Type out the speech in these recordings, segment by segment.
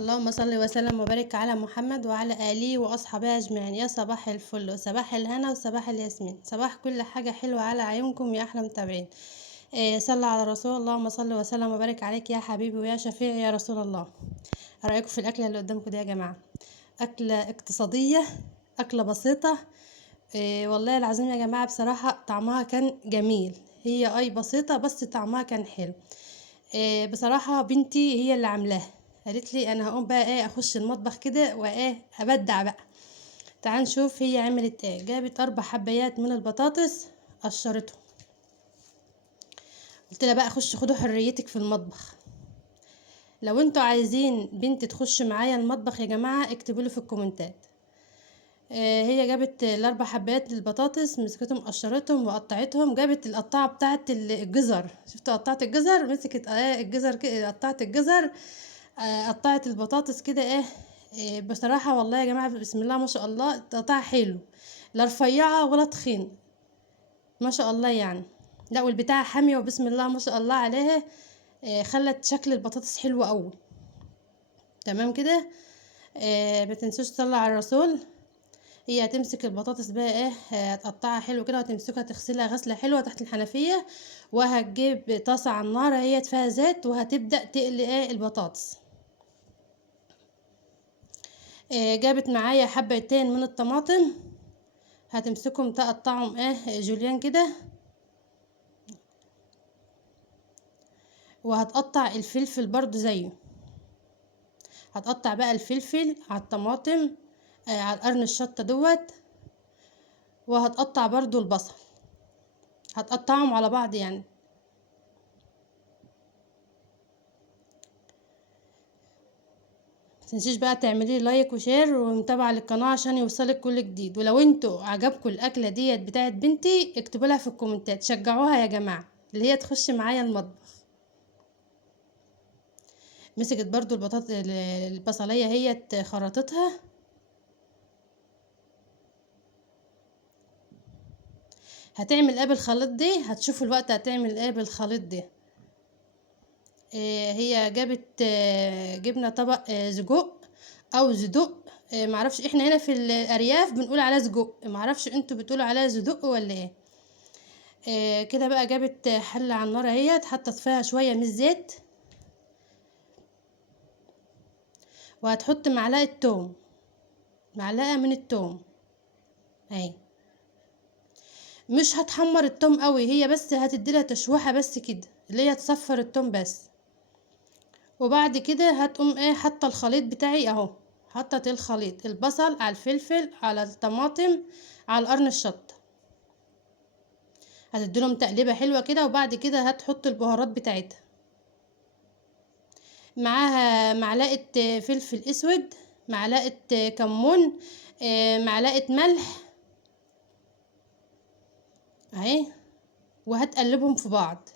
اللهم صل وسلم وبارك على محمد وعلى آله وأصحابه أجمعين. يا صباح الفل وصباح الهنا وصباح الياسمين، صباح كل حاجة حلوة على عيونكم يا أحلى متابعين. صلى على رسول الله. اللهم صل وسلم وبارك عليك يا حبيبي ويا شفيعي يا رسول الله. رأيكم في الأكلة اللي قدامكم دي يا جماعة؟ أكلة اقتصادية، أكلة بسيطة. والله العظيم يا جماعة بصراحة طعمها كان جميل. هي بسيطة بس طعمها كان حلو. بصراحة بنتي هي اللي عاملاها، قالت لي انا هقوم بقى اخش المطبخ كده ابدع بقى. تعال نشوف هي عملت ايه. جابت 4 حبايات من البطاطس، قشرتهم. قلت لها بقى خش خدوا حريتك في المطبخ. لو انتوا عايزين بنت تخش معايا المطبخ يا جماعة اكتبوا لي في الكومنتات. هي جابت ال4 حبايات البطاطس، مسكتهم قشرتهم وقطعتهم. جابت القطاعه بتاعه الجزر، شفتوا قطعه الجزر؟ مسكت الجزر كده، قطعت الجزر. قطعت البطاطس كده بصراحه والله يا جماعه بسم الله ما شاء الله قطعها حلو، لا رفيعه ولا تخين، ما شاء الله يعني. لا والبتاعه حاميه وبسم الله ما شاء الله عليها. خلت شكل البطاطس حلو قوي. تمام كده. ما تنسوش تصلوا على الرسول. هي هتمسك البطاطس بقى هتقطعها حلو كده، وتمسكها تغسلها غسله حلوه تحت الحنفيه، وهتجيب طاسه على النار هي فيها زيت، وهتبدا تقلي البطاطس. جابت معايا حبتين من الطماطم، هتمسكهم تقطعهم جوليان كده، وهتقطع الفلفل برضو زيه. هتقطع بقى الفلفل على الطماطم، على القرن الشطه دوت، وهتقطع برضو البصل، هتقطعهم على بعض يعني. متنسيش بقى تعملي لايك وشير ومتابعه للقناه عشان يوصلك كل جديد. ولو انتوا عجبكم الاكله ديت بتاعت بنتي اكتبوا لها في الكومنتات، شجعوها يا جماعه اللي هي تخش معايا المطبخ. مسكت برضو البصليه هي خرطتها. هتعمل ايه بالخليط دي؟ هتشوفوا الوقت هتعمل ايه بالخليط دي. هي جابت جبنا طبق سجق او زدق. معرفش، احنا هنا في الارياف بنقول عليها سجق، معرفش انتوا بتقولوا عليها زدق ولا ايه. كده بقى جابت حلة على النار اهيت، حطت فيها شوية من الزيت، وهتحط معلقة توم، معلقة من التوم اهي. مش هتحمر التوم قوي، هي بس هتديلها تشويحة بس كده، اللي هي تصفر التوم بس. وبعد كده هتقوم حاطه الخليط بتاعي اهو. حطت الخليط، البصل على الفلفل على الطماطم على القرن الشطه، هتديلهم تقليبه حلوه كده. وبعد كده هتحط البهارات بتاعتها، معاها معلقه فلفل اسود، معلقه كمون، معلقه ملح اهي، وهتقلبهم في بعض.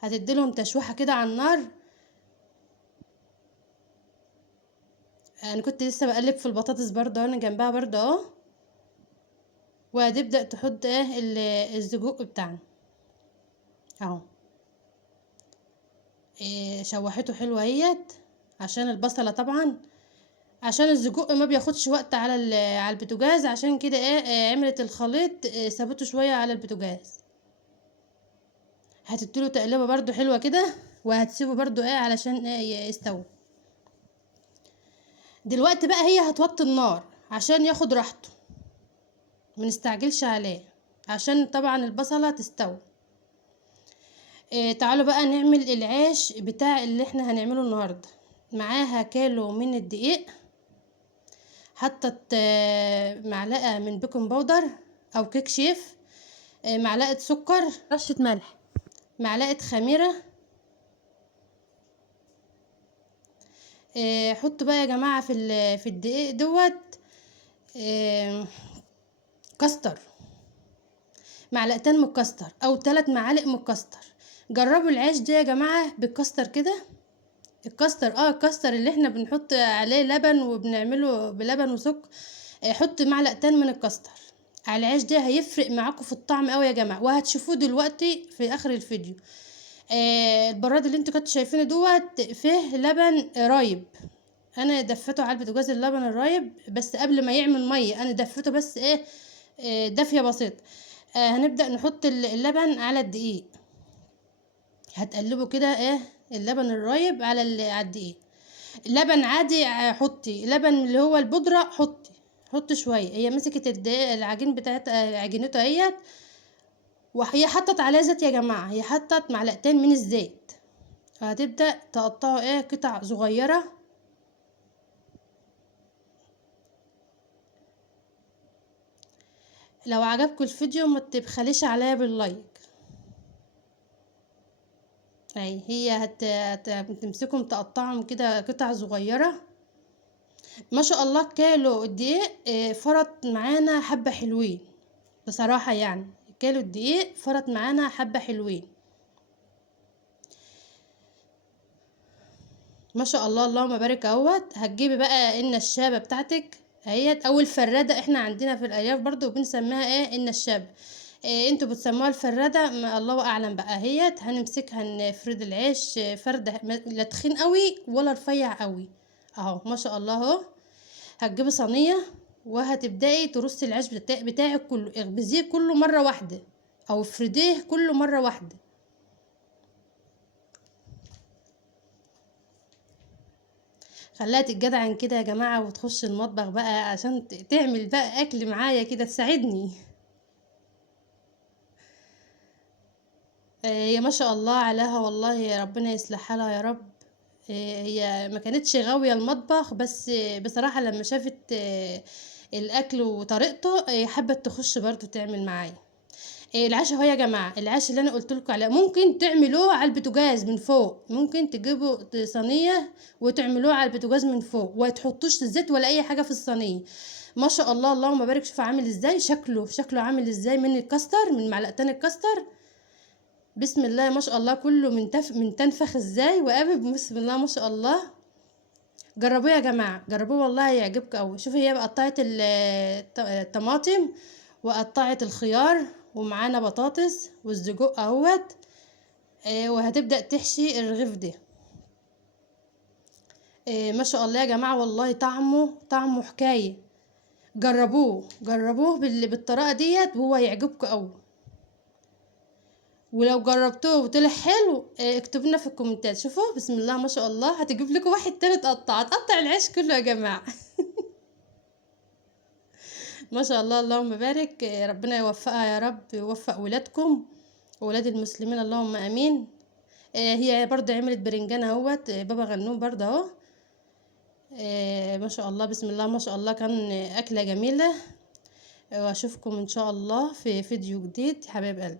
هتديلهم تشويحه كده على النار. انا كنت لسه بقلب في البطاطس برضه انا جنبها برضه اهو. وهتبدا تحط السجق بتاعنا اهو. شوحته حلوه اهيت، عشان البصله طبعا، عشان السجق ما بياخدش وقت على على البوتاجاز، عشان كده عملت الخليط سابته شويه على البوتاجاز. هتديله تقلبه برضو حلوه كده، وهتسيبه برضو علشان يستوي. دلوقتي بقى هي هتوطي النار عشان ياخد راحته، منستعجلش عليه عشان طبعا البصله تستوي. تعالوا بقى نعمل العيش بتاع اللي احنا هنعمله النهارده. معاها كيلو من الدقيق، حطت معلقه من بيكنج باودر او كيك شيف، معلقه سكر، رشه ملح، معلقه خميره. حطوا بقى يا جماعه في الدقيق دوت كستر، معلقتين من الكستر او 3 معالق من الكستر. جربوا العيش ده يا جماعه بالكستر كده. الكستر اللي احنا بنحط عليه لبن وبنعمله بلبن وسكر. حط معلقتين من الكستر على العيش ده، هيفرق معاكم في الطعم قوي يا جماعه، وهتشوفوه دلوقتي في اخر الفيديو. البراد اللي انتوا كنتوا شايفينه دوت فيه لبن رايب. انا دفيته على البوتاجاز اللبن الرايب، بس قبل ما يعمل ميه انا دفيته بس ايه، دافيه بسيط. هنبدأ نحط اللبن على الدقيق، هتقلبه كده ايه اللبن الرايب على الدقيق. لبن عادي حطي، لبن اللي هو البودرة حطي شوية. هي مسكت الدقيق العجين بتاعت عجينته اهيت، وهي حطت عليها زيت يا جماعة، هي حطت معلقتين من الزيت. هتبدأ تقطعه ايه قطع صغيرة. لو عجبكم الفيديو ما تبخليش عليا باللايك. اهي هي هتمسكهم تقطعهم كده قطع صغيرة. ما شاء الله كيلو الدقيق فرط معانا حبة حلوين بصراحة، يعني كيلو الدقيق فرط معانا حبة حلوين ما شاء الله، اللهم بارك اهوت. هتجيبي بقى النشابة بتاعتك اهيت او الفرادة، احنا عندنا في الارياف برضو بنسميها ايه النشابة، انتوا بتسموها الفرادة، الله اعلم بقى. هيت هنمسكها نفرد العيش فردة، لا تخين قوي ولا رفيع قوي. اهو ما شاء الله اهو. هتجيبي صينية وهتبدأي ترصي العيش بتاعك كله، اخبزيه كله مرة واحدة او افرديه كله مرة واحدة. خليها تتجدعن كده يا جماعة وتخش المطبخ بقى عشان تعمل بقى اكل معايا كده تساعدني. هي ما شاء الله عليها والله، ربنا يصلح حالها يا رب. هي ما كانتش غاوية المطبخ، بس بصراحة لما شافت الاكل وطريقته حبت تخش برضو تعمل معايا. العشاء اهو يا جماعه، العشاء اللي انا قلت لكم عليه ممكن تعملوه على البوتاجاز من فوق، ممكن تجيبوا صينيه وتعملوه على البوتاجاز من فوق، وتحطوش زيت ولا اي حاجه في الصينيه. ما شاء الله اللهم بارك. شوفوا عامل ازاي، شكله عامل ازاي من الكاستر، من معلقتين الكاستر. بسم الله ما شاء الله، كله من تنفخ ازاي وقابب، بسم الله ما شاء الله. جربوه يا جماعه، جربوه والله هيعجبكم قوي. شوفي هي قطعت الطماطم وقطعت الخيار ومعانا بطاطس والسجق اهوت. وهتبدأ تحشي الرغيف ده. ما شاء الله يا جماعة والله طعمه حكاية. جربوه بالطريقة ديت وهو يعجبكم قوي. ولو جربتوه وطلع حلو اكتبوا لنا في الكومنتات. شوفوا بسم الله ما شاء الله، هتجيب لكم واحد تاني تقطع العيش كله يا جماعة. ما شاء الله اللهم بارك. ربنا يوفقها يا رب، يوفق ولادكم وولاد المسلمين اللهم امين. هي برضه عملت برنجان اهوت، بابا غنوم برضه اهو. ما شاء الله بسم الله ما شاء الله، كان اكله جميله. واشوفكم ان شاء الله في فيديو جديد حبايب قلبي.